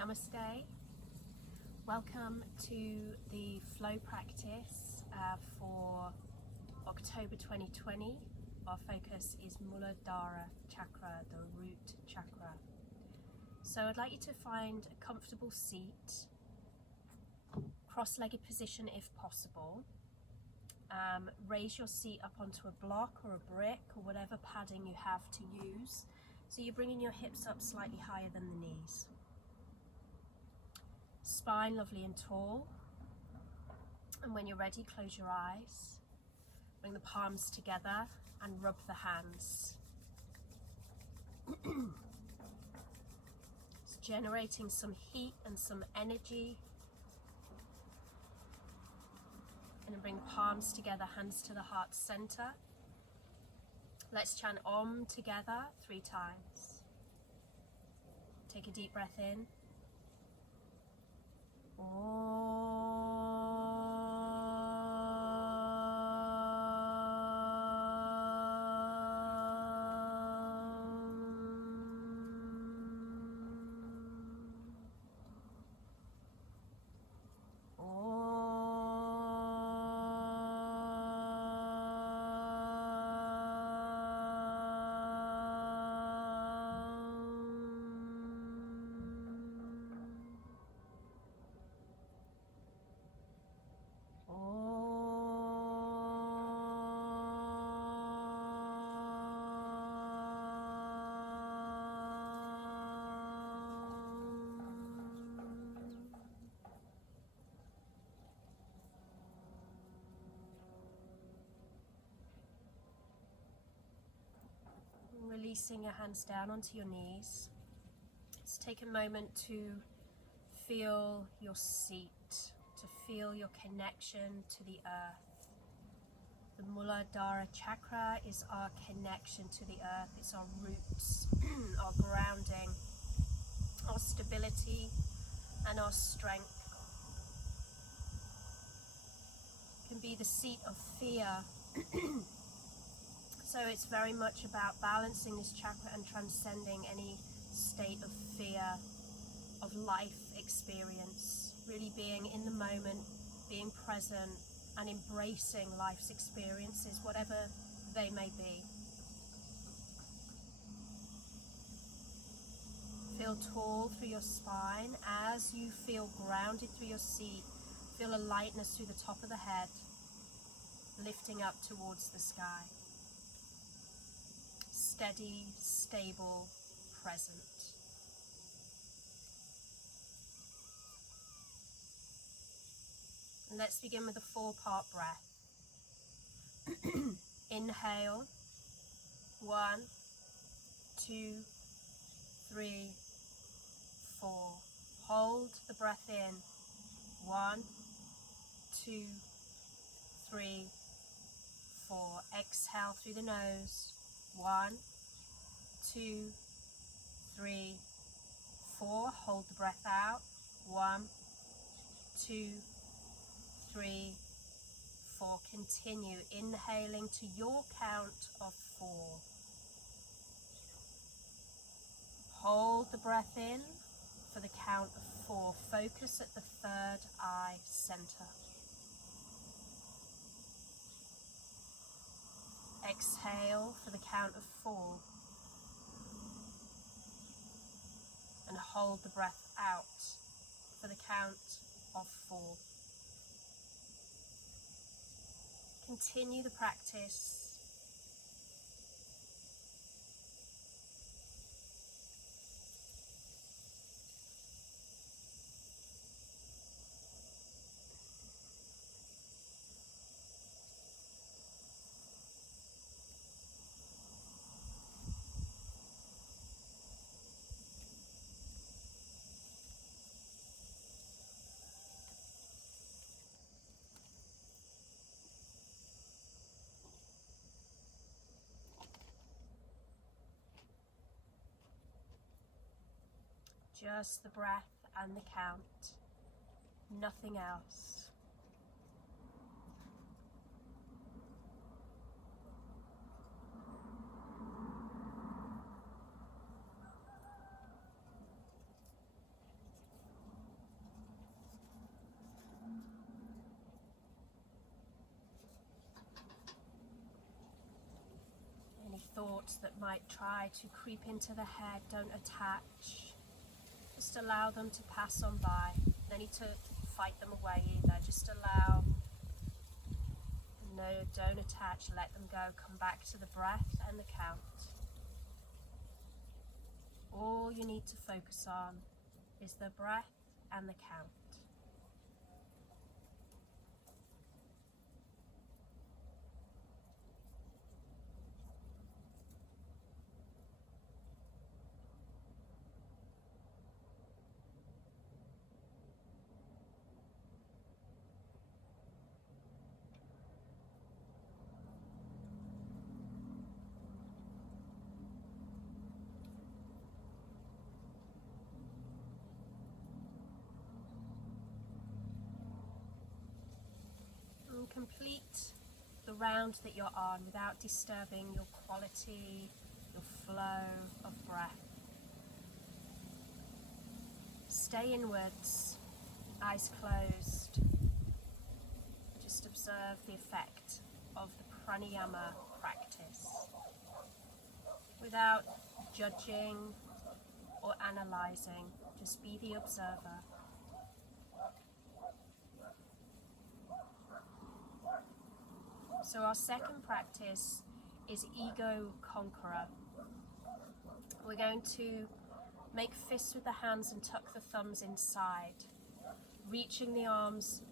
Namaste. Welcome to the flow practice for October 2020. Our focus is Muladhara Chakra, the root chakra. So I'd like you to find a comfortable seat, cross-legged position if possible. Raise your seat up onto a block or a brick or whatever padding you have to use. So you're bringing your hips up slightly higher than the knees. Spine lovely and tall. And when you're ready, close your eyes. Bring the palms together and rub the hands. It's generating some heat and some energy. And then bring the palms together, hands to the heart center. Let's chant Om together 3 times. Take a deep breath in. Releasing your hands down onto your knees. Let's take a moment to feel your seat, to feel your connection to the earth. The Muladhara Chakra is our connection to the earth. It's our roots, our grounding, our stability, and our strength. It can be the seat of fear. So it's very much about balancing this chakra and transcending any state of fear, of life experience, really being in the moment, being present and embracing life's experiences, whatever they may be. Feel tall through your spine. As you feel grounded through your seat, feel a lightness through the top of the head, lifting up towards the sky. Steady, stable, present. And let's begin with a 4-part breath. Inhale. 1, 2, 3, 4. Hold the breath in. 1, 2, 3, 4. Exhale through the nose. 1, 2, 3, 4. Hold the breath out. 1, 2, 3, 4. Continue inhaling to your count of 4. Hold the breath in for the count of 4. Focus at the 3rd eye center. Exhale for the count of 4 and hold the breath out for the count of 4. Continue the practice. Just the breath and the count, nothing else. thoughts that might try to creep into the head, don't attach. Just allow them to pass on by. No need to fight them away either. Just allow. No, don't attach. Let them go. Come back to the breath and the count. All you need to focus on is the breath and the count. Complete the round that you're on without disturbing your quality, your flow of breath. Stay inwards, eyes closed. Just observe the effect of the pranayama practice without judging or analyzing. Just be the observer. So our second practice is Ego Conqueror. We're going to make fists with the hands and tuck the thumbs inside, reaching the arms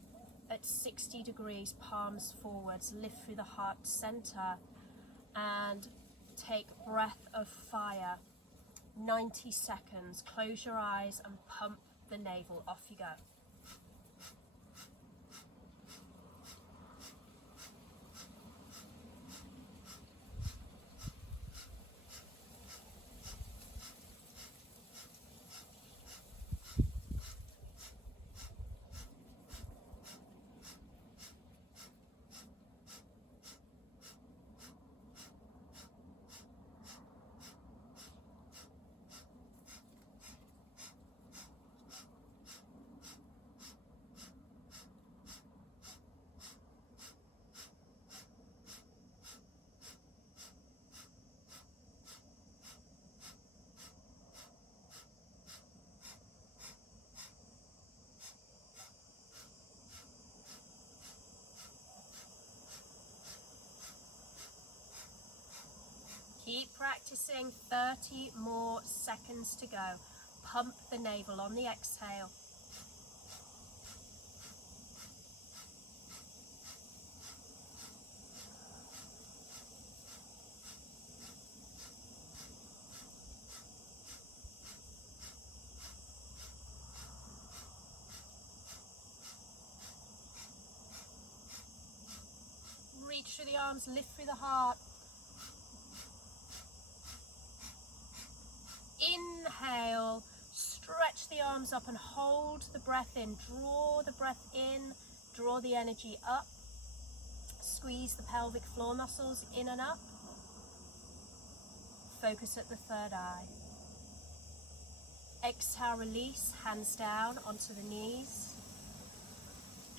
at 60 degrees, palms forwards, lift through the heart center, and take breath of fire. 90 seconds. Close your eyes and pump the navel. Off you go. Keep practicing. 30 more seconds to go. Pump the navel on the exhale. Reach through the arms, lift through the heart. Inhale, stretch the arms up and hold the breath in. Draw the breath in, draw the energy up. Squeeze the pelvic floor muscles in and up. Focus at the third eye. Exhale, release, hands down onto the knees.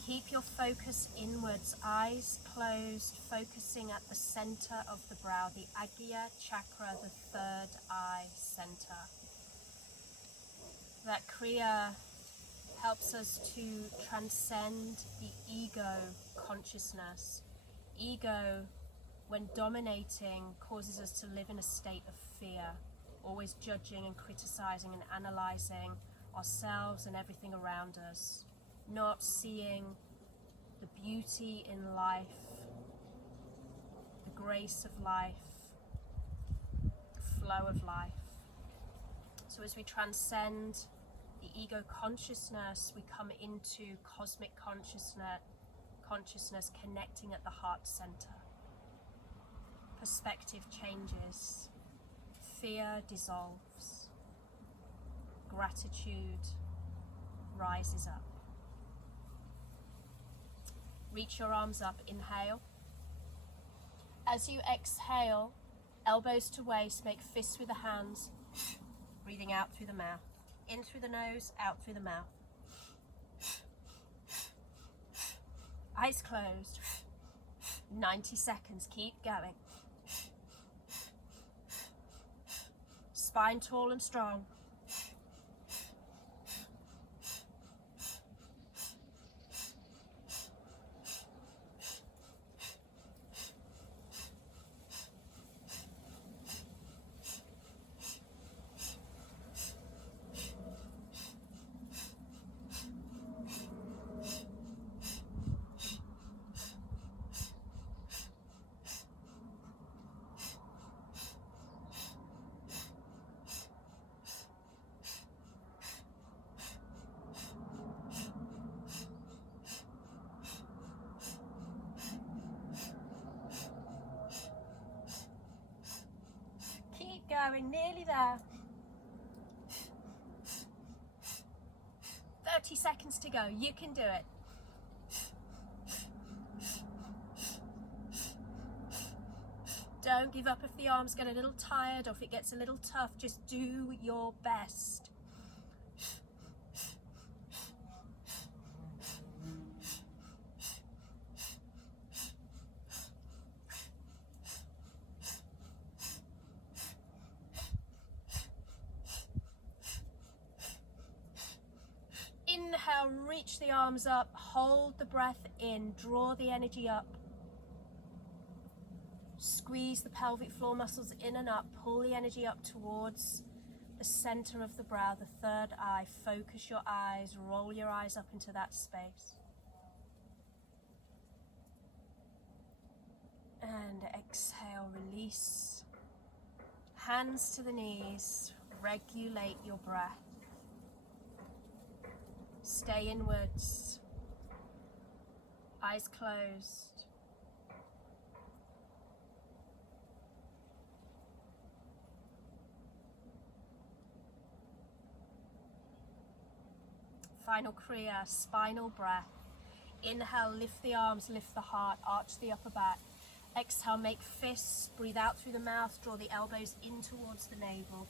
Keep your focus inwards, eyes closed, focusing at the center of the brow, the Muladhara Chakra, the third eye center. That Kriya helps us to transcend the ego consciousness. Ego, when dominating, causes us to live in a state of fear, always judging and criticizing and analyzing ourselves and everything around us. Not seeing the beauty in life, the grace of life, the flow of life. So as we transcend the ego consciousness, we come into cosmic consciousness connecting at the heart center. Perspective changes, fear dissolves, gratitude rises up. Reach your arms up, inhale. As you exhale, elbows to waist, make fists with the hands, breathing out through the mouth. In through the nose, out through the mouth. Eyes closed. 90 seconds, keep going. spine tall and strong. Going, nearly there. 30 seconds to go. You can do it. Don't give up if the arms get a little tired or if it gets a little tough. Just do your best. Inhale, reach the arms up, hold the breath in, draw the energy up. Squeeze the pelvic floor muscles in and up, pull the energy up towards the center of the brow, the third eye. Focus your eyes, roll your eyes up into that space. And exhale, release. Hands to the knees, regulate your breath. Stay inwards, eyes closed. Final Kriya, spinal breath. Inhale, lift the arms, lift the heart, arch the upper back. Exhale, make fists, breathe out through the mouth, draw the elbows in towards the navel.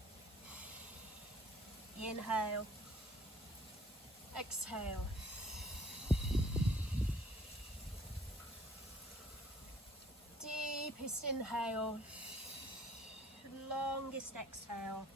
Inhale. Exhale. Deepest inhale. Longest exhale.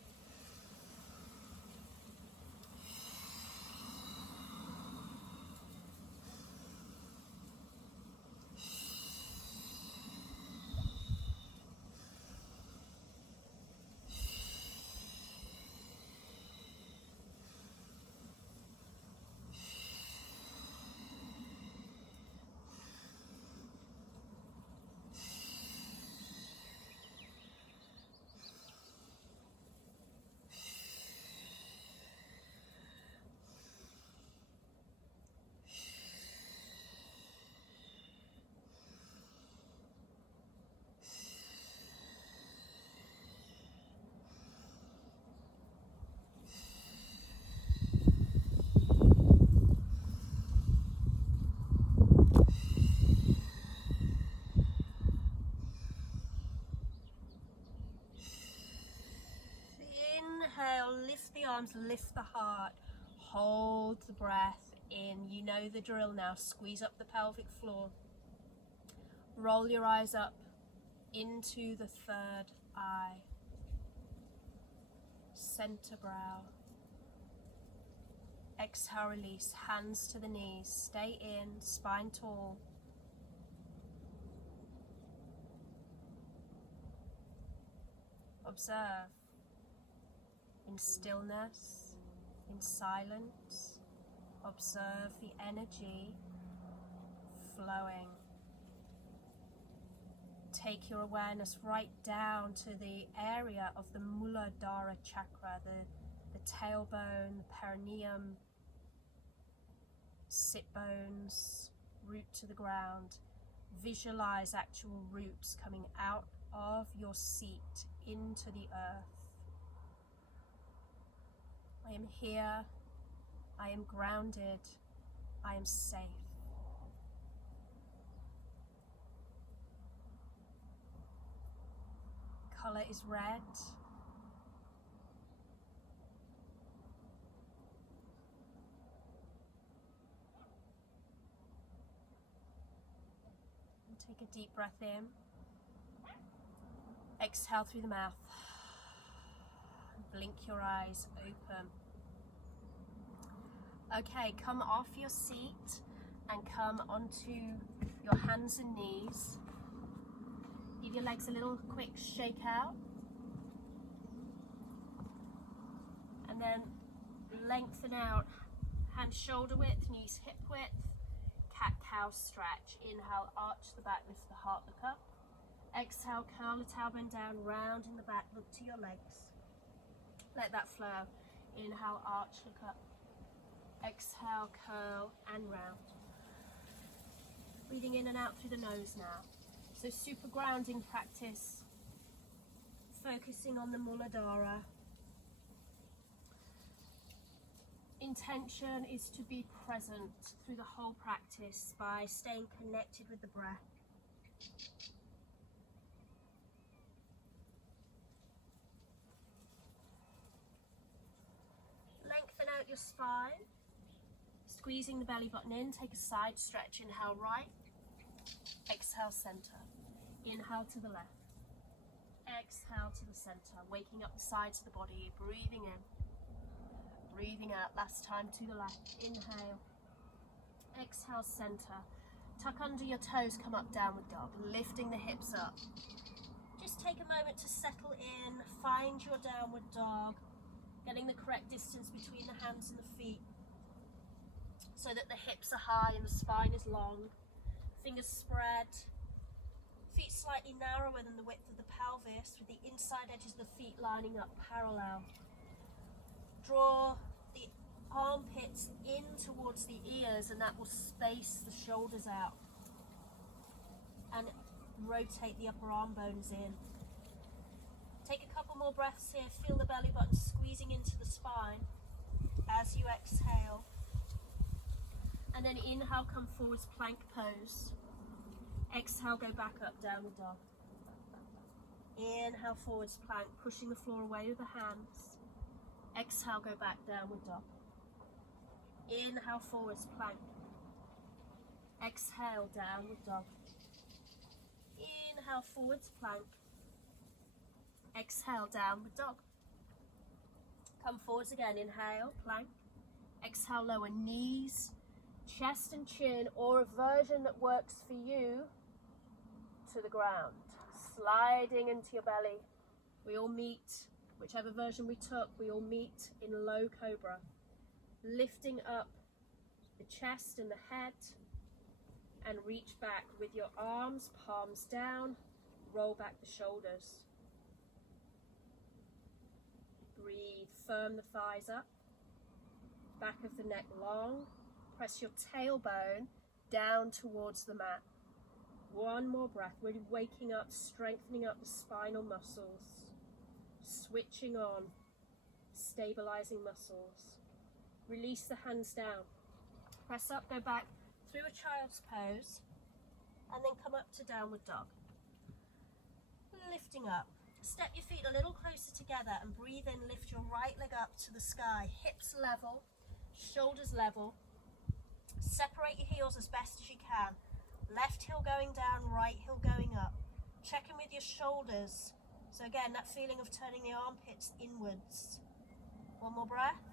Inhale, lift the arms, lift the heart, hold the breath in. You know the drill now. Squeeze up the pelvic floor. Roll your eyes up into the third eye. Center brow. Exhale, release. Hands to the knees. Stay in, spine tall. Observe. In stillness, in silence, observe the energy flowing. Take your awareness right down to the area of the Muladhara Chakra, the tailbone, the perineum, sit bones, root to the ground. Visualize actual roots coming out of your seat into the earth. I am here, I am grounded, I am safe. Color is red. And take a deep breath in. Exhale through the mouth. blink your eyes open. Okay, come off your seat and come onto your hands and knees. Give your legs a little quick shake out. And then lengthen out, hands shoulder width, knees hip width, cat-cow stretch. Inhale, arch the back, lift the heart, look up. Exhale, curl the tailbone down, round in the back, look to your legs. Let that flow. Inhale, arch, look up. Exhale, curl and round. Breathing in and out through the nose now. So super grounding practice, focusing on the Muladhara. Intention is to be present through the whole practice by staying connected with the breath. Lengthen out your spine, squeezing the belly button in, take a side stretch, inhale right, exhale center, inhale to the left, exhale to the center, waking up the sides of the body, breathing in, breathing out, last time to the left, inhale, exhale center, tuck under your toes, come up downward dog, lifting the hips up. Just take a moment to settle in, find your downward dog, getting the correct distance between the hands and the feet so that the hips are high and the spine is long. Fingers spread, feet slightly narrower than the width of the pelvis with the inside edges of the feet lining up parallel. Draw the armpits in towards the ears and that will space the shoulders out and rotate the upper arm bones in. Take a couple more breaths here, feel the belly button squeezing into the spine as you exhale. And then inhale, come forwards, plank pose. Exhale, go back up, downward dog. Inhale, forwards plank, pushing the floor away with the hands. Exhale, go back, downward dog. Inhale, forwards plank. Exhale, downward dog. Inhale, forwards plank. Exhale, downward dog. Come forwards again, inhale, plank. Exhale, lower knees, chest and chin, or a version that works for you, to the ground. Sliding into your belly. We all meet, whichever version we took, we all meet in low cobra. Lifting up the chest and the head and reach back with your arms, palms down, roll back the shoulders. Breathe, firm the thighs up, back of the neck long, press your tailbone down towards the mat. One more breath, really waking up, strengthening up the spinal muscles, switching on, stabilizing muscles. Release the hands down, press up, go back through a child's pose, and then come up to downward dog. Lifting up. Step your feet a little closer together and breathe in, lift your right leg up to the sky, hips level, shoulders level. Separate your heels as best as you can. Left heel going down, right heel going up. Check in with your shoulders. So again, that feeling of turning the armpits inwards. One more breath.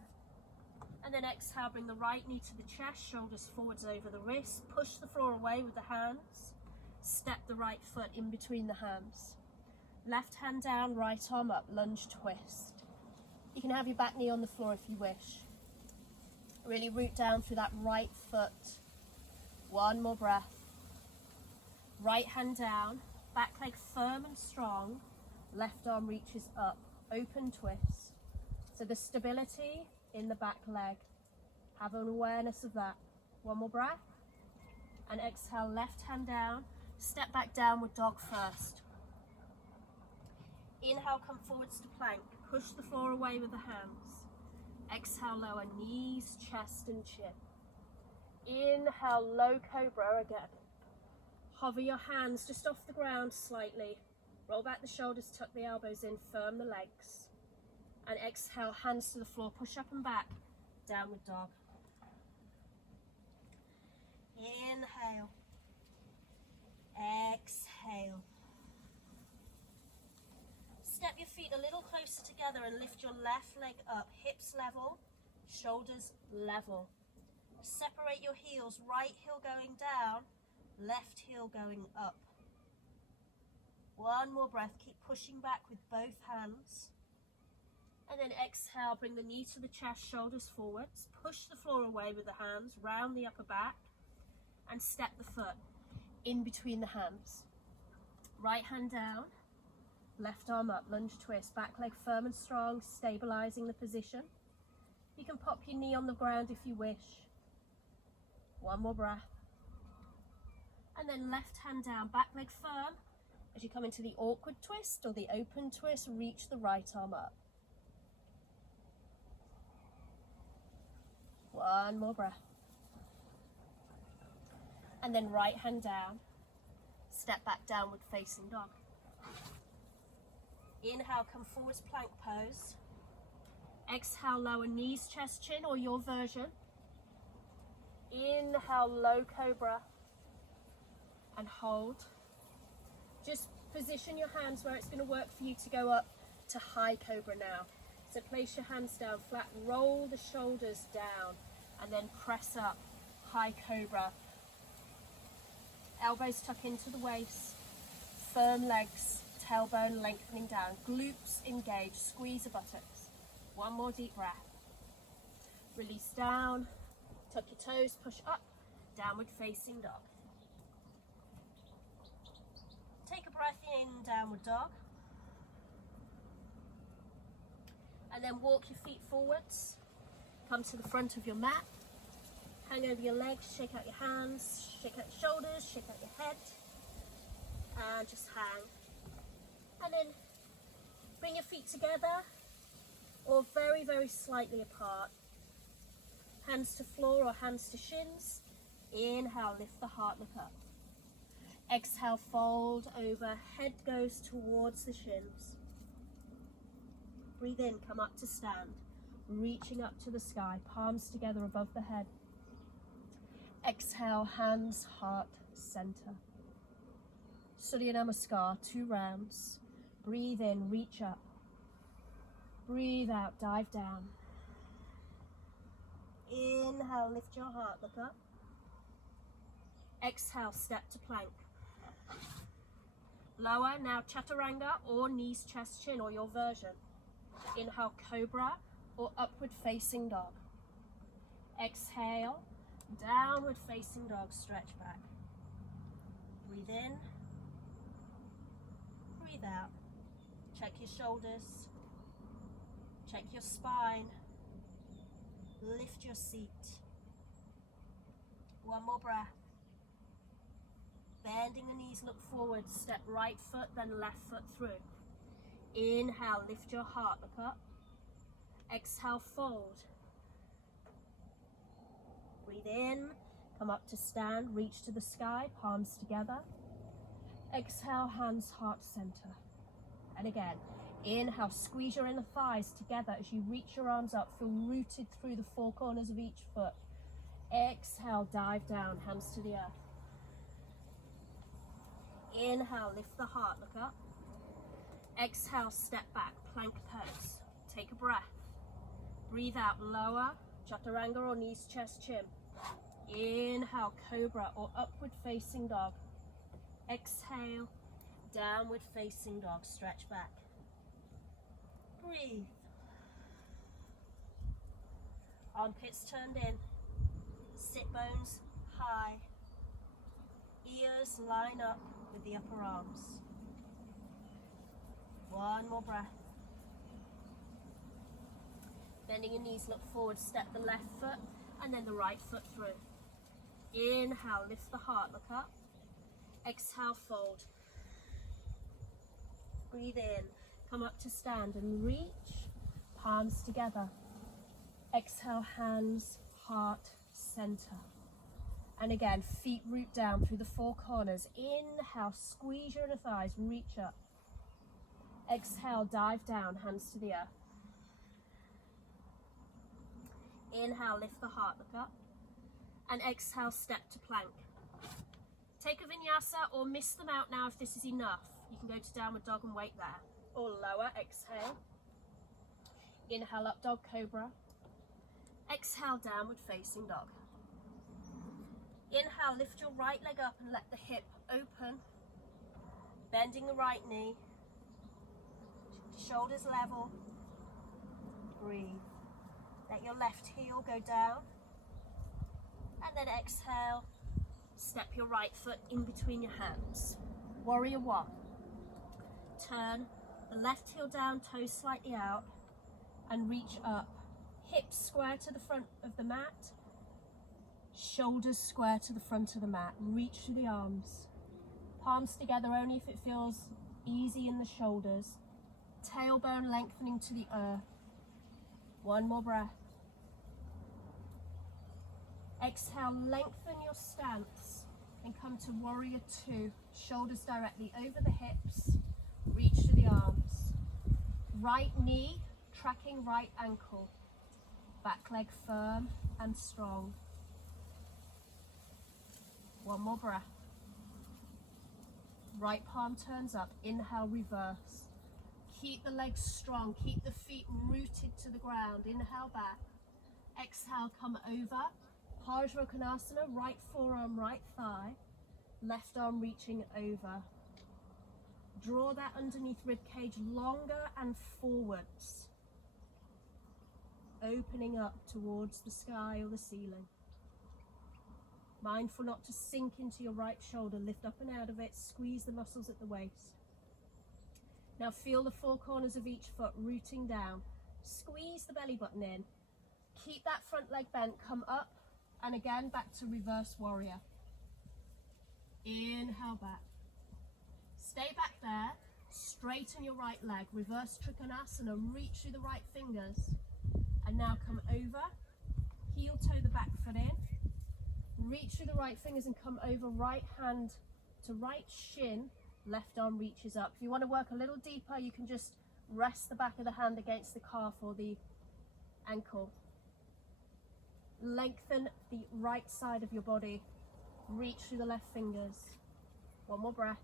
And then exhale, bring the right knee to the chest, shoulders forwards over the wrist. Push the floor away with the hands. Step the right foot in between the hands. Left hand down, right arm up, lunge twist. You can have your back knee on the floor if you wish. Really root down through that right foot. One more breath. Right hand down, back leg firm and strong. Left arm reaches up, open twist. So the stability in the back leg. Have an awareness of that. One more breath. And exhale, left hand down. Step back, downward dog first. Inhale, come forwards to plank. Push the floor away with the hands. Exhale, lower knees, chest and chin. Inhale, low cobra again. Hover your hands just off the ground slightly. Roll back the shoulders, tuck the elbows in, firm the legs. And exhale, hands to the floor, push up and back, downward dog. Inhale. Exhale. step your feet a little closer together and lift your left leg up, hips level, shoulders level. Separate your heels, right heel going down, left heel going up. One more breath, keep pushing back with both hands. And then exhale, bring the knee to the chest, shoulders forwards. Push the floor away with the hands, round the upper back, and step the foot in between the hands. Right hand down, left arm up, lunge twist, back leg firm and strong, stabilizing the position. You can pop your knee on the ground if you wish. One more breath. And then left hand down, back leg firm. As you come into the awkward twist or the open twist, reach the right arm up. One more breath. And then right hand down, step back, downward facing dog. Inhale, come forwards, plank pose. Exhale, lower knees, chest, chin, or your version. Inhale, low cobra, and hold. Just position your hands where it's going to work for you to go up to high cobra now. So place your hands down flat, roll the shoulders down, and then press up, high cobra. Elbows tuck into the waist, firm legs, tailbone lengthening down, glutes engage, squeeze the buttocks. One more deep breath. Release down, tuck your toes, push up, downward facing dog. Take a breath in, downward dog. And then walk your feet forwards. Come to the front of your mat. Hang over your legs, shake out your hands, shake out your shoulders, shake out your head. And just hang. And then bring your feet together or very, very slightly apart. Hands to floor or hands to shins. Inhale, lift the heart, look up. Exhale, fold over, head goes towards the shins. Breathe in, come up to stand, reaching up to the sky, palms together above the head. Exhale, hands, heart, center. Surya Namaskar, 2 rounds. Breathe in, reach up. Breathe out, dive down. Inhale, lift your heart, look up. Exhale, step to plank. Lower, now chaturanga or knees, chest, chin, or your version. Inhale, cobra or upward facing dog. Exhale, downward facing dog, stretch back. Breathe in, breathe out. Check your shoulders, check your spine, lift your seat. One more breath. Bending the knees, look forward, step right foot, then left foot through. Inhale, lift your heart, look up. Exhale, fold. Breathe in, come up to stand, reach to the sky, palms together. Exhale, hands, heart, center. And again, inhale, squeeze your inner thighs together as you reach your arms up, feel rooted through the 4 corners of each foot. Exhale, dive down, hands to the earth. Inhale, lift the heart, look up. Exhale, step back, plank pose. Take a breath. Breathe out, lower, chaturanga or knees, chest, chin. Inhale, cobra or upward facing dog. Exhale, downward facing dog, stretch back. Breathe. Armpits turned in, sit bones high. Ears line up with the upper arms. One more breath. Bending your knees, look forward, step the left foot and then the right foot through. Inhale, lift the heart, look up. Exhale, fold. Breathe in, come up to stand and reach, palms together. Exhale, hands, heart, center. And again, feet root down through the 4 corners. Inhale, squeeze your inner thighs, reach up. Exhale, dive down, hands to the earth. Inhale, lift the heart, look up. And exhale, step to plank. Take a vinyasa or miss them out now if this is enough. You can go to downward dog and wait there. or lower. Exhale. Inhale, up dog cobra. Exhale, downward facing dog. Inhale, lift your right leg up and let the hip open. Bending the right knee. Shoulders level. Breathe. Let your left heel go down. And then exhale. Step your right foot in between your hands. Warrior one. Turn the left heel down, toes slightly out, and reach up. Hips square to the front of the mat. Shoulders square to the front of the mat. Reach through the arms. Palms together only if it feels easy in the shoulders. Tailbone lengthening to the earth. One more breath. Exhale, lengthen your stance and come to warrior two. Shoulders directly over the hips. Reach to the arms. Right knee tracking right ankle. Back leg firm and strong. One more breath. Right palm turns up. Inhale, reverse. Keep the legs strong. Keep the feet rooted to the ground. Inhale back. Exhale, come over. Parsvakonasana, right forearm, right thigh. Left arm reaching over. Draw that underneath rib cage longer and forwards. Opening up towards the sky or the ceiling. Mindful not to sink into your right shoulder. Lift up and out of it. Squeeze the muscles at the waist. Now feel the four corners of each foot rooting down. Squeeze the belly button in. Keep that front leg bent. Come up and again back to reverse warrior. Inhale back. Stay back there. Straighten your right leg. Reverse Trikonasana. Reach through the right fingers. And now come over. Heel toe the back foot in. Reach through the right fingers and come over. Right hand to right shin. Left arm reaches up. If you want to work a little deeper, you can just rest the back of the hand against the calf or the ankle. Lengthen the right side of your body. Reach through the left fingers. One more breath.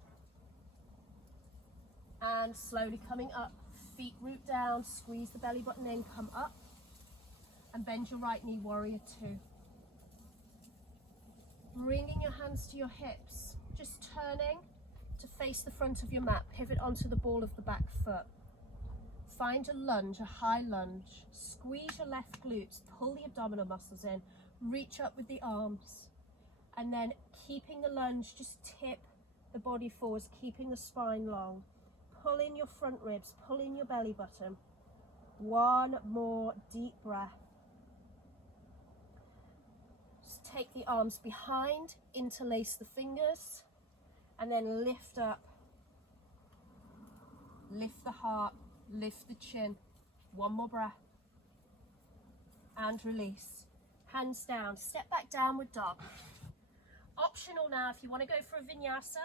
And slowly coming up. Feet root down. Squeeze the belly button in. Come up. And bend your right knee, warrior two. Bringing your hands to your hips. Just turning to face the front of your mat. Pivot onto the ball of the back foot. Find a lunge, a high lunge. Squeeze your left glutes. Pull the abdominal muscles in. Reach up with the arms. And then keeping the lunge, just tip the body forwards, keeping the spine long. Pull in your front ribs. Pull in your belly button. One more deep breath. Just take the arms behind, interlace the fingers. And then lift up, lift the heart, lift the chin. One more breath. And release. Hands down, step back, downward dog. Optional now, if you want to go for a vinyasa,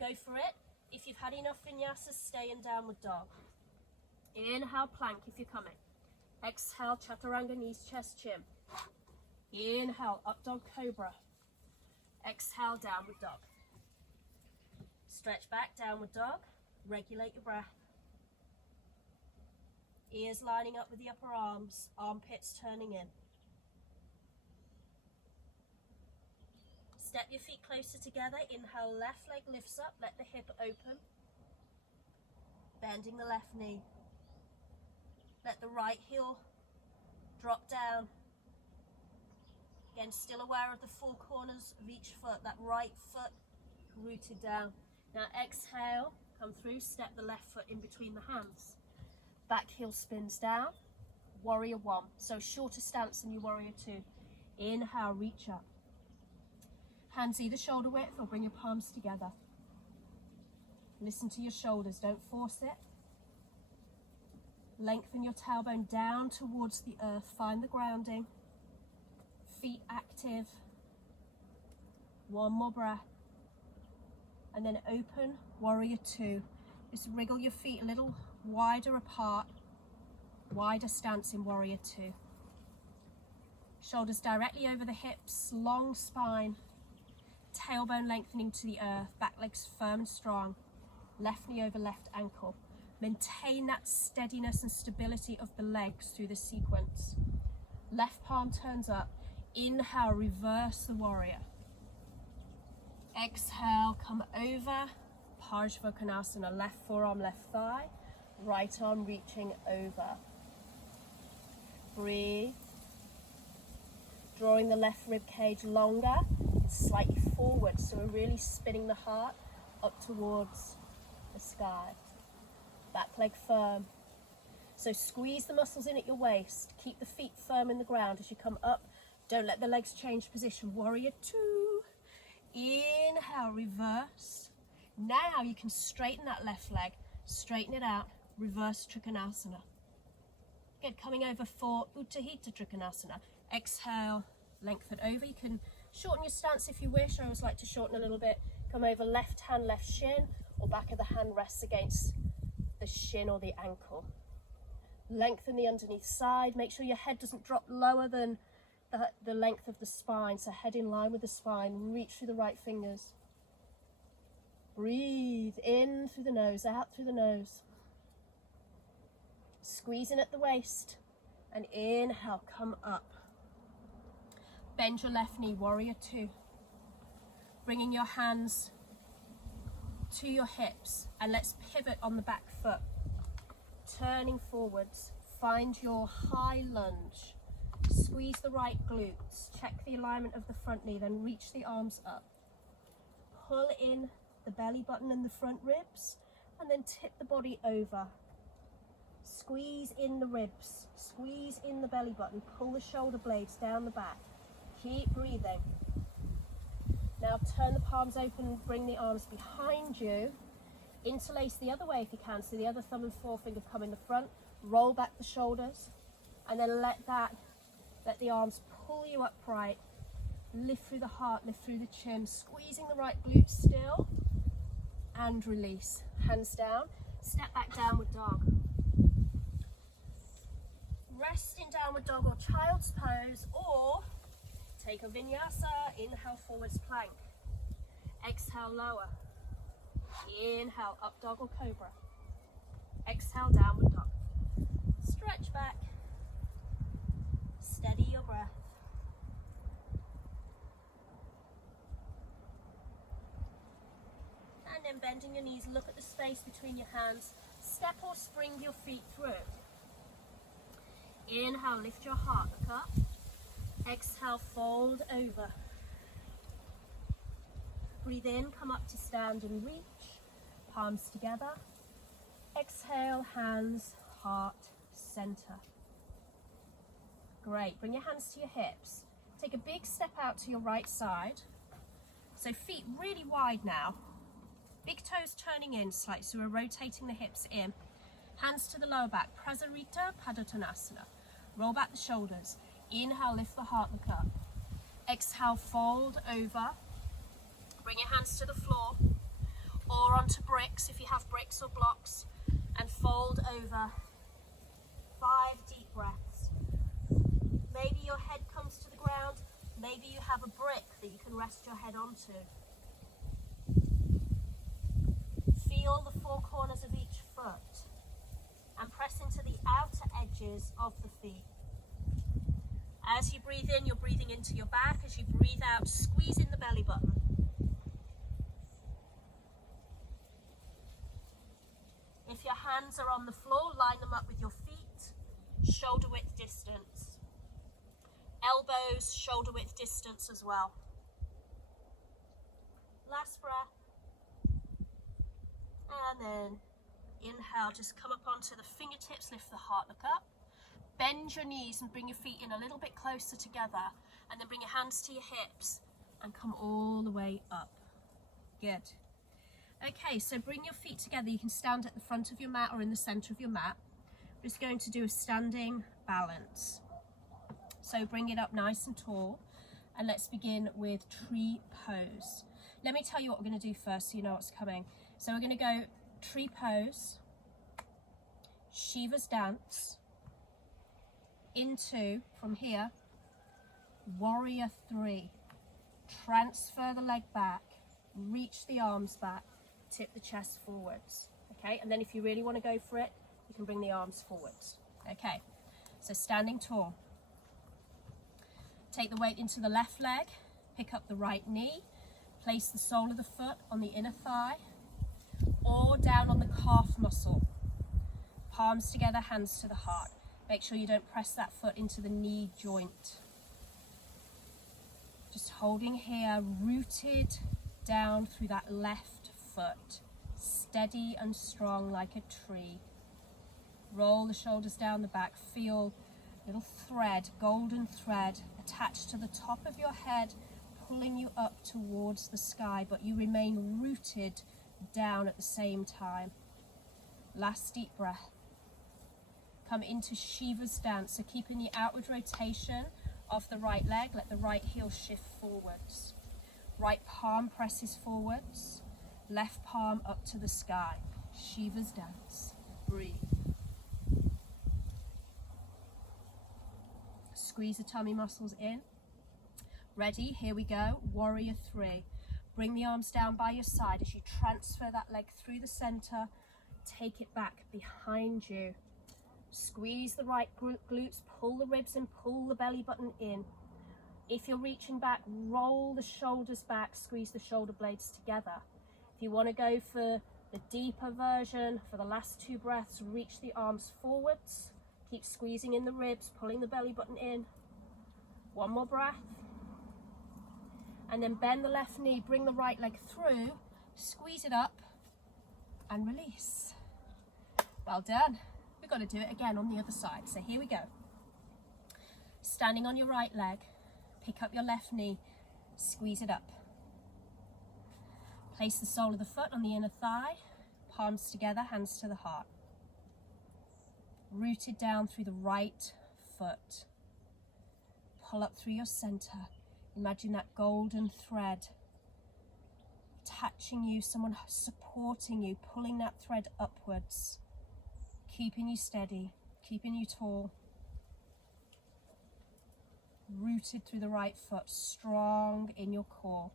go for it. If you've had enough vinyasa, stay in downward dog. Inhale, plank if you're coming. Exhale, chaturanga, knees, chest, chin. Inhale, up dog, cobra. Exhale, downward dog. Stretch back, downward dog. Regulate your breath. Ears lining up with the upper arms. Armpits turning in. Step your feet closer together. Inhale, left leg lifts up. Let the hip open. Bending the left knee. Let the right heel drop down. Again, still aware of the four corners of each foot. That right foot rooted down. Now exhale, come through, step the left foot in between the hands. Back heel spins down, warrior one. So shorter stance than your warrior two. Inhale, reach up. Hands either shoulder width or bring your palms together. Listen to your shoulders, don't force it. Lengthen your tailbone down towards the earth, find the grounding. Feet active. One more breath. And then open, warrior two. Just wriggle your feet a little wider apart. Wider stance in warrior two. Shoulders directly over the hips, long spine. Tailbone lengthening to the earth, back legs firm and strong. Left knee over left ankle. Maintain that steadiness and stability of the legs through the sequence. Left palm turns up. Inhale, reverse the warrior. Exhale, come over. Parsvakonasana, left forearm, left thigh. Right arm reaching over. Breathe. Drawing the left rib cage longer, slightly forward, so we're really spinning the heart up towards the sky. Back leg firm. So squeeze the muscles in at your waist. Keep the feet firm in the ground as you come up. Don't let the legs change position. Warrior two. Inhale, reverse. Now you can straighten that left leg. Straighten it out. Reverse Trikonasana. Good, coming over for Utthita Trikonasana. Exhale, lengthen over. You can shorten your stance if you wish. I always like to shorten a little bit. Come over, left hand, left shin, or back of the hand rests against the shin or the ankle. Lengthen the underneath side. Make sure your head doesn't drop lower than the length of the spine. So head in line with the spine. Reach through the right fingers. Breathe in through the nose, out through the nose. Squeeze in at the waist. And inhale, come up. Bend your left knee, warrior two. Bringing your hands to your hips, and let's pivot on the back foot. Turning forwards, find your high lunge. Squeeze the right glutes, check the alignment of the front knee, then reach the arms up. Pull in the belly button and the front ribs, and then tip the body over. Squeeze in the ribs, squeeze in the belly button, pull the shoulder blades down the back. Keep breathing. Now turn the palms open, bring the arms behind you. Interlace the other way if you can, so the other thumb and forefinger come in the front. Roll back the shoulders, and then let the arms pull you upright. Lift through the heart, lift through the chin, squeezing the right glute still, and release. Hands down, step back, downward dog. Rest in downward dog or child's pose, or take a vinyasa. Inhale, forwards plank. Exhale, lower. Inhale, up dog or cobra. Exhale, downward dog. Stretch back. Steady your breath. And then bending your knees, look at the space between your hands. Step or spring your feet through. Inhale, lift your heart, look up. Exhale, fold over. Breathe in, come up to stand and reach. Palms together. Exhale, hands, heart, center. Great, bring your hands to your hips. Take a big step out to your right side. So feet really wide now. Big toes turning in slightly, so we're rotating the hips in. Hands to the lower back, Prasarita Padottanasana. Roll back the shoulders. Inhale, lift the heart, look up. Exhale, fold over. Bring your hands to the floor or onto bricks if you have bricks or blocks, and fold over. 5 deep breaths. Maybe your head comes to the ground. Maybe you have a brick that you can rest your head onto. Feel the 4 corners of each foot and press into the outer edges of the feet. As you breathe in, you're breathing into your back. As you breathe out, squeeze in the belly button. If your hands are on the floor, line them up with your feet, shoulder width distance. Elbows, shoulder width distance as well. Last breath. And then inhale, just come up onto the fingertips, lift the heart, look up. Bend your knees and bring your feet in a little bit closer together, and then bring your hands to your hips and come all the way up. Good. Okay, so bring your feet together. You can stand at the front of your mat or in the center of your mat. We're just going to do a standing balance. So bring it up nice and tall, and let's begin with tree pose. Let me tell you what we're going to do first so you know what's coming. So we're going to go tree pose, Shiva's dance, into, from here, warrior 3. Transfer the leg back, reach the arms back, tip the chest forwards. Okay, and then if you really want to go for it, you can bring the arms forwards. Okay, so standing tall. Take the weight into the left leg, pick up the right knee, place the sole of the foot on the inner thigh or down on the calf muscle. Palms together, hands to the heart. Make sure you don't press that foot into the knee joint. Just holding here, rooted down through that left foot. Steady and strong like a tree. Roll the shoulders down the back. Feel a little thread, golden thread, attached to the top of your head, pulling you up towards the sky, but you remain rooted down at the same time. Last deep breath. Come into Shiva's dance, so keeping the outward rotation of the right leg, let the right heel shift forwards. Right palm presses forwards, left palm up to the sky. Shiva's dance. Breathe. Squeeze the tummy muscles in. Ready? Here we go. Warrior 3. Bring the arms down by your side as you transfer that leg through the center. Take it back behind you. Squeeze the right glutes, pull the ribs and pull the belly button in. If you're reaching back, roll the shoulders back, squeeze the shoulder blades together. If you want to go for the deeper version, for the last 2 breaths, reach the arms forwards. Keep squeezing in the ribs, pulling the belly button in. 1 more breath. And then bend the left knee, bring the right leg through, squeeze it up and release. Well done. We've got to do it again on the other side. So here we go. Standing on your right leg, pick up your left knee, squeeze it up. Place the sole of the foot on the inner thigh, palms together, hands to the heart. Rooted down through the right foot. Pull up through your center. Imagine that golden thread touching you, someone supporting you, pulling that thread upwards, keeping you steady, keeping you tall. Rooted through the right foot, strong in your core.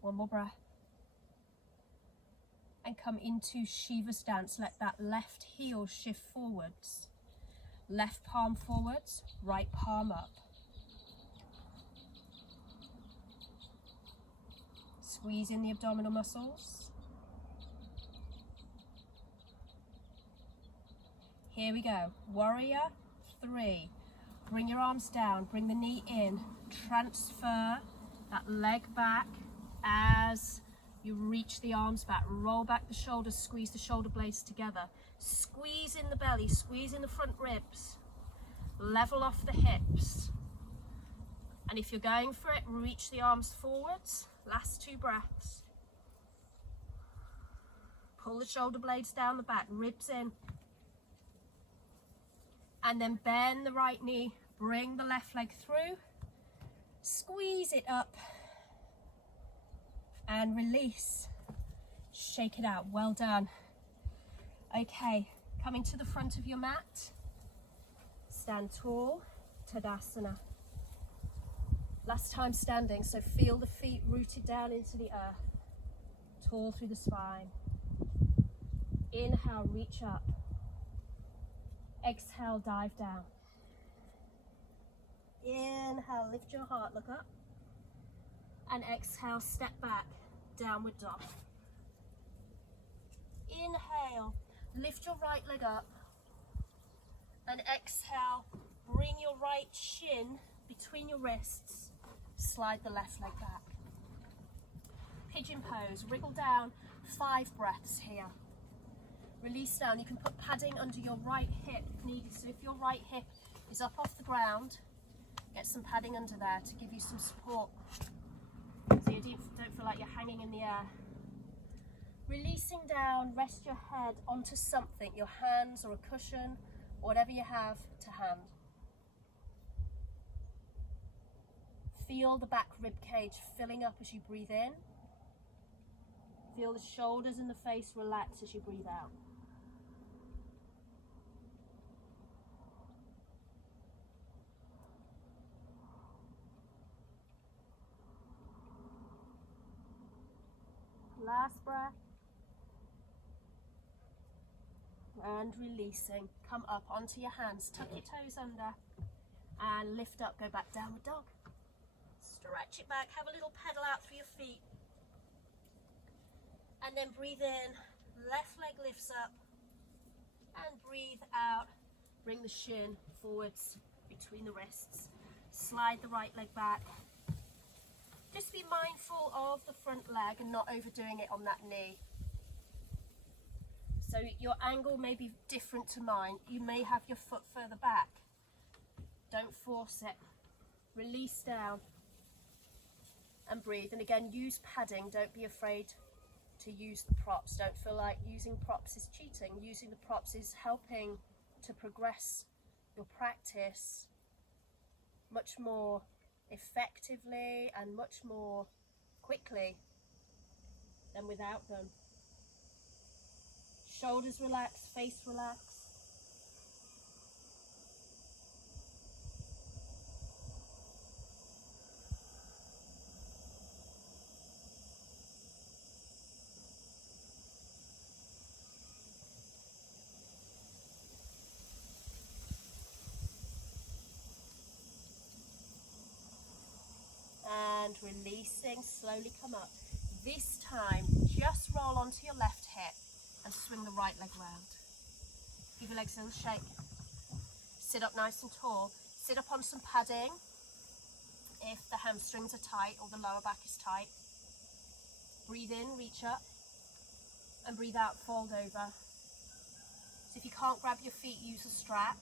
1 more breath. And come into Shiva's dance. Let that left heel shift forwards. Left palm forwards, right palm up. Squeeze in the abdominal muscles. Here we go. Warrior 3. Bring your arms down, bring the knee in. Transfer that leg back as you reach the arms back. Roll back the shoulders, squeeze the shoulder blades together. Squeeze in the belly, squeeze in the front ribs. Level off the hips. And if you're going for it, reach the arms forwards. Last 2 breaths. Pull the shoulder blades down the back, ribs in. And then bend the right knee, bring the left leg through, squeeze it up and release. Shake it out. Well done. Okay, coming to the front of your mat. Stand tall, Tadasana. Last time standing, so feel the feet rooted down into the earth, tall through the spine. Inhale, reach up. Exhale, dive down. Inhale, lift your heart, look up. And exhale, step back, downward dog. Inhale, lift your right leg up. And exhale, bring your right shin between your wrists. Slide the left leg back. Pigeon pose, wriggle down, 5 breaths here. Release down. You can put padding under your right hip if needed. So if your right hip is up off the ground, get some padding under there to give you some support, so you don't feel like you're hanging in the air. Releasing down, rest your head onto something, your hands or a cushion, whatever you have to hand. Feel the back rib cage filling up as you breathe in. Feel the shoulders and the face relax as you breathe out. Last breath. and releasing. Come up onto your hands, tuck your toes under and lift up, go back downward dog. Stretch it back, have a little pedal out through your feet. And then breathe in, left leg lifts up, and breathe out. Bring the shin forwards between the wrists. Slide the right leg back. Just be mindful of the front leg and not overdoing it on that knee. So your angle may be different to mine. You may have your foot further back. Don't force it. Release down and breathe. And again, use padding. Don't be afraid to use the props. Don't feel like using props is cheating. Using the props is helping to progress your practice much more effectively and much more quickly than without them. Shoulders relax, face relax. And releasing, slowly come up. This time, just roll onto your left hip and swing the right leg round. Give your legs a little shake. Sit up nice and tall. Sit up on some padding if the hamstrings are tight or the lower back is tight. Breathe in, reach up, and breathe out, fold over. So if you can't grab your feet, use a strap,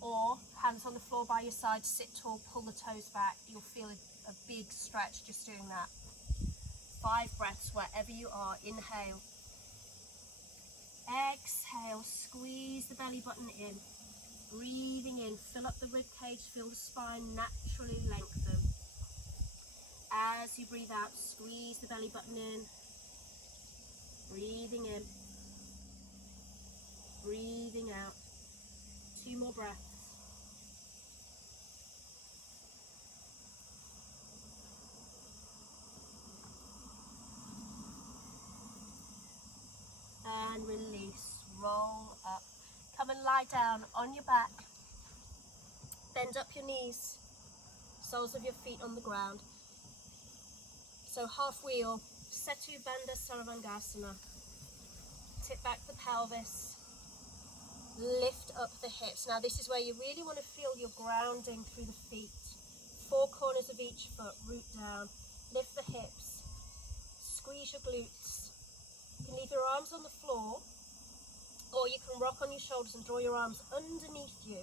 or hands on the floor by your side, sit tall, pull the toes back. You'll feel a big stretch just doing that. 5 breaths wherever you are. Inhale. Exhale, squeeze the belly button in. Breathing in, fill up the rib cage, feel the spine naturally lengthen. As you breathe out, squeeze the belly button in. Breathing in. Breathing out. 2 more breaths. And release, roll up. Come and lie down on your back. Bend up your knees, soles of your feet on the ground. So half wheel, Setu Bandha Sarvangasana. Tip back the pelvis, lift up the hips. Now this is where you really want to feel your grounding through the feet. 4 corners of each foot, root down, lift the hips, squeeze your glutes. You can leave your arms on the floor, or you can rock on your shoulders and draw your arms underneath you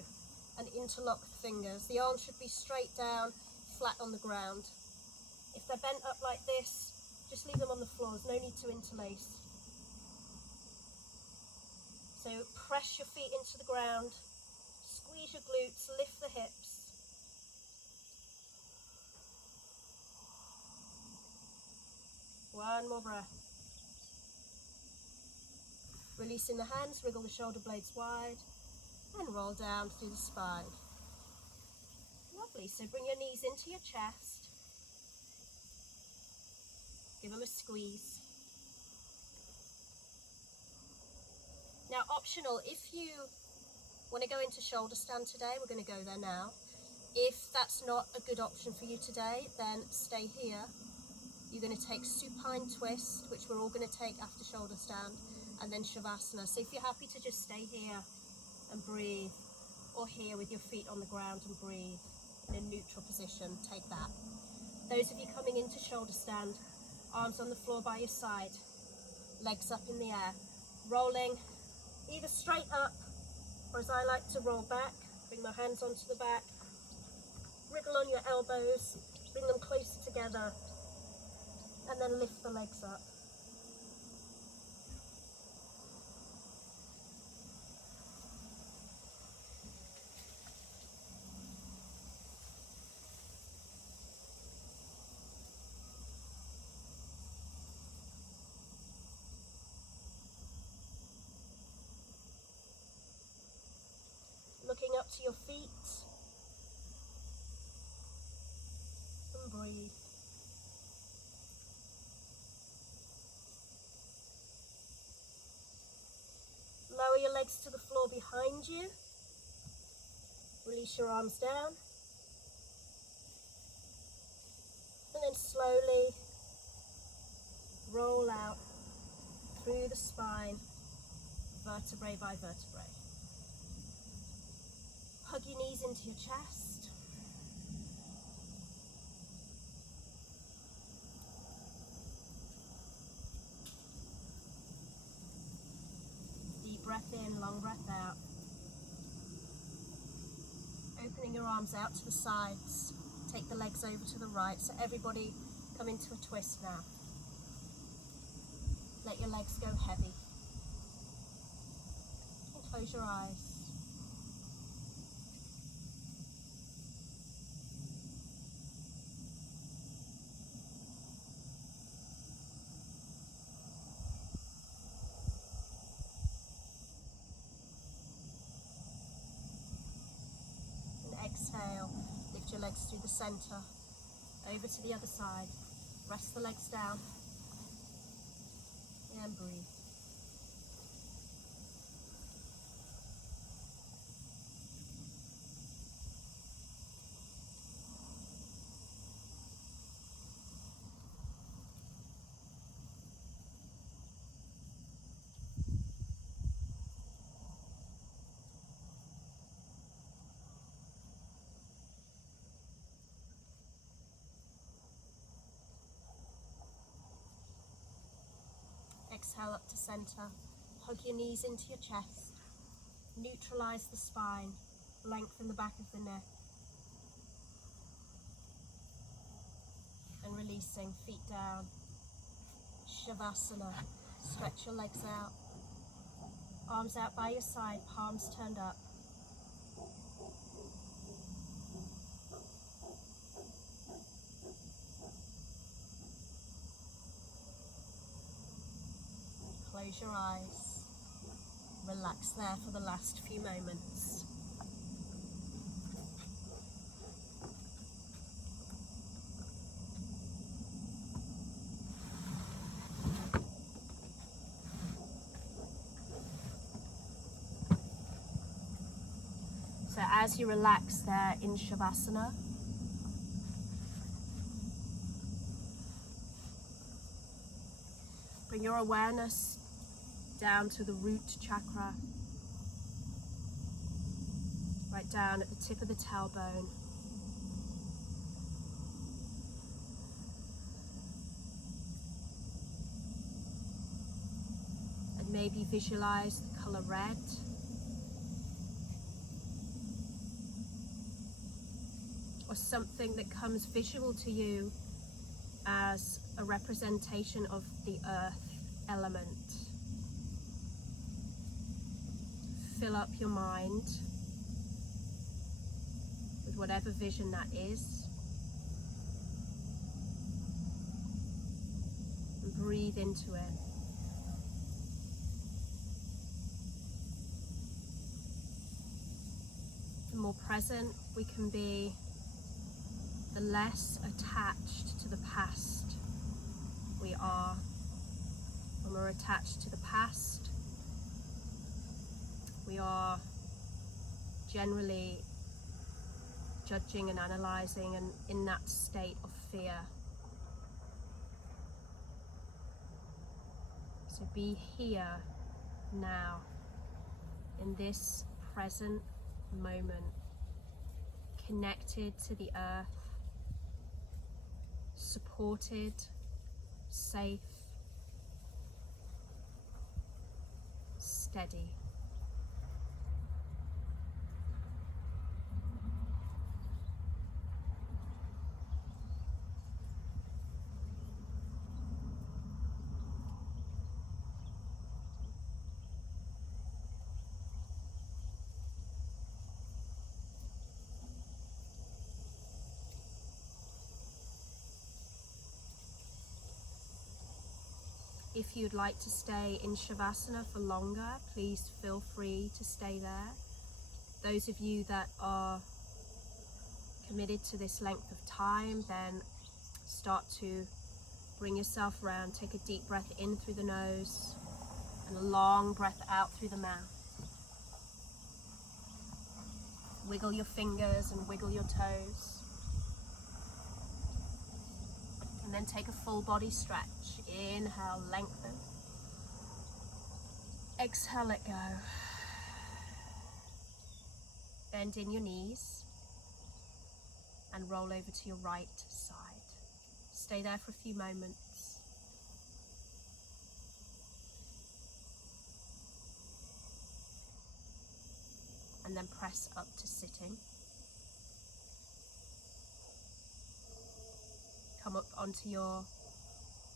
and interlock the fingers. The arms should be straight down, flat on the ground. If they're bent up like this, just leave them on the floor. There's no need to interlace. So press your feet into the ground, squeeze your glutes, lift the hips. One more breath. Releasing the hands, wriggle the shoulder blades wide and roll down through the spine. Lovely, so bring your knees into your chest. Give them a squeeze. Now optional, if you want to go into shoulder stand today, we're going to go there now. If that's not a good option for you today, then stay here. You're going to take supine twist, which we're all going to take after shoulder stand, and then Shavasana. So if you're happy to just stay here and breathe, or here with your feet on the ground and breathe in a neutral position, take that. Those of you coming into shoulder stand, arms on the floor by your side, legs up in the air, rolling either straight up, or as I like to roll back, bring my hands onto the back, wriggle on your elbows, bring them closer together, and then lift the legs up. Looking up to your feet and breathe. Lower your legs to the floor behind you. Release your arms down. And then slowly roll out through the spine, vertebrae by vertebrae. Hug your knees into your chest. Deep breath in, long breath out. Opening your arms out to the sides. Take the legs over to the right. So everybody come into a twist now. Let your legs go heavy. And close your eyes. Exhale, lift your legs through the center, over to the other side. Rest the legs down and breathe. Exhale up to center. Hug your knees into your chest. Neutralize the spine. Lengthen the back of the neck. And releasing, feet down. Shavasana. Stretch your legs out. Arms out by your side, palms turned up. Close your eyes. Relax there for the last few moments. So as you relax there in Shavasana, bring your awareness down to the root chakra, right down at the tip of the tailbone. And maybe visualize the color red. Or something that comes visual to you as a representation of the earth element. Fill up your mind with whatever vision that is. And breathe into it. The more present we can be, the less attached to the past we are. When we're attached to the past, we are generally judging and analysing and in that state of fear. So be here now, in this present moment, connected to the earth, supported, safe, steady. If you'd like to stay in Shavasana for longer, please feel free to stay there. Those of you that are committed to this length of time, then start to bring yourself around. Take a deep breath in through the nose and a long breath out through the mouth. Wiggle your fingers and wiggle your toes. And then take a full body stretch. Inhale, lengthen. Exhale, let go. Bend in your knees and roll over to your right side. Stay there for a few moments. And then press up to sitting. Come up onto your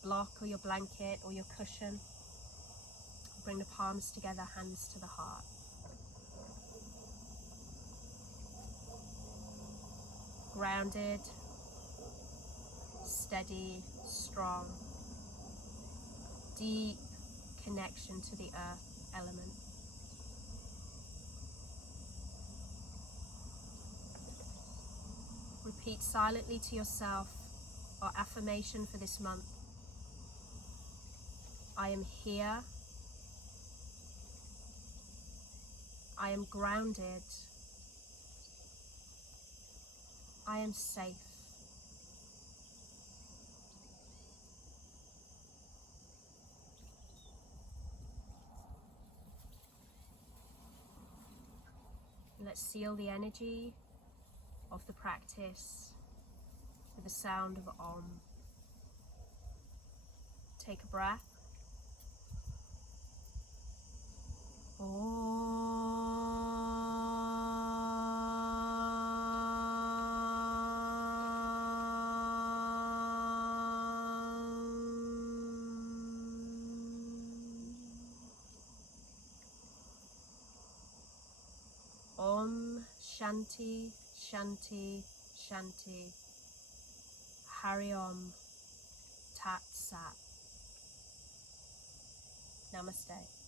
block or your blanket or your cushion. Bring the palms together, hands to the heart. Grounded, steady, strong. Deep connection to the earth element. Repeat silently to yourself our affirmation for this month. I am here. I am grounded. I am safe. Let's seal the energy of the practice with the sound of Om. Take a breath. Om Shanti Shanti Shanti Hari Om Tat Sat. Namaste.